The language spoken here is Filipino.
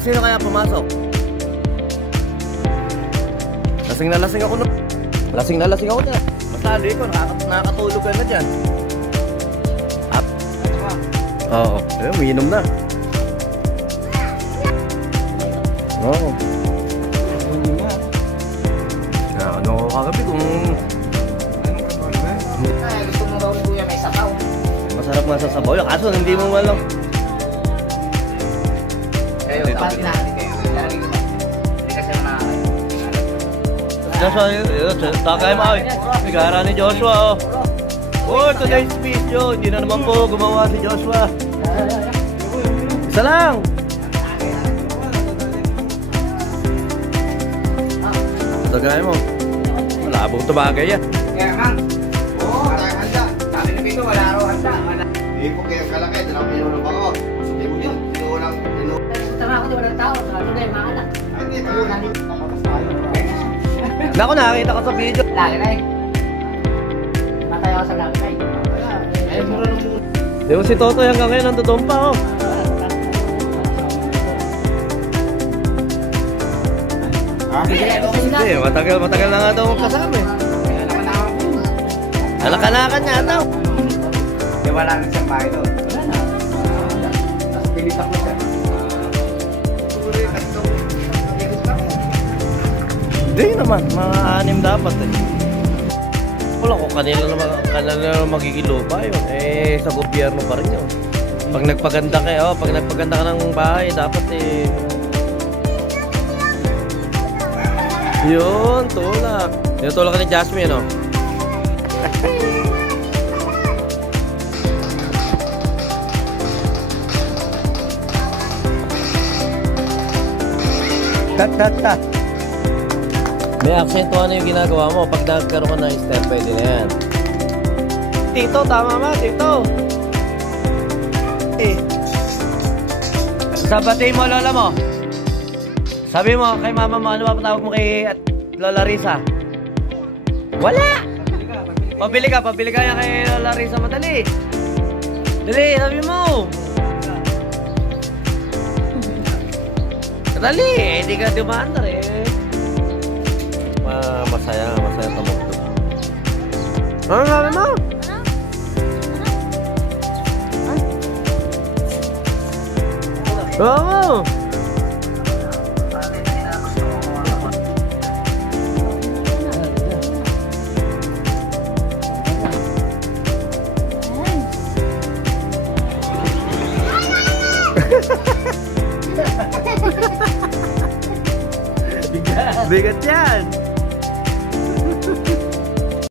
Sino kaya pumasok? Lasing na lasing ako nun. Lasing na lasing ako dyan. Masali ko, nakakatulog ka na dyan. Oo, umiinom na. Oo. Ano ko kagabi kung... Gusto mo daw ni Kuya may sabaw. Masarap nga sa sabaw yun, kaso hindi mo malang. Kayo, dapat natin kayo. Hindi kasi nakakayo. Joshua, takay mo ay. Nagara ni Joshua oh. For today's video, hindi na naman po gumawa si Joshua. Isa lang. Tagay mo. Malabong tumagay yan. Kaya man. Oo, tayo handa. Sabi ni Pito, wala araw handa. Hindi po kaya kalaki, dalawang pinulong ako. Hindi mo pinulang. Tama ako di walang tao, sarado na yung mga anak. Hindi pa. Pamatas tayo. Naku, nakakita ko sa video. Lagi na eh. Matay ako sa lagi na Di mo si Totoy hanggang ngayon nandoon pa oh. Hindi, matagal na nga daw magkasama eh. Alakanakan niya daw. Di wala na siyang bahay doon. Wala na. Tapos pinitak mo siya. Hindi naman, mga 6 dapat eh. Wala ko kanila na magiging lupa yun. Eh, sa gobyerno pa rin yun. Pag nagpaganda ka ng bahay, dapat eh... Yun, tulak. Yung tulak ni Jasmine, no? Kat. May aksentuhan na yung ginagawa mo. Pag nagkaroon ka ng step, pwede na yan. Tito, tama ba? Tito. Eh. Sabatin mo, lola mo. Sabi mo kay mama mo, ano ba patawag mo kay Lola Risa? Wala! Pabili ka yan kay Lola Risa. Madali. Dali, sabi mo. Dali, hindi ka dumandar eh. Masaya tumugtog. Ano sabi mo? Oo. Bigat yan.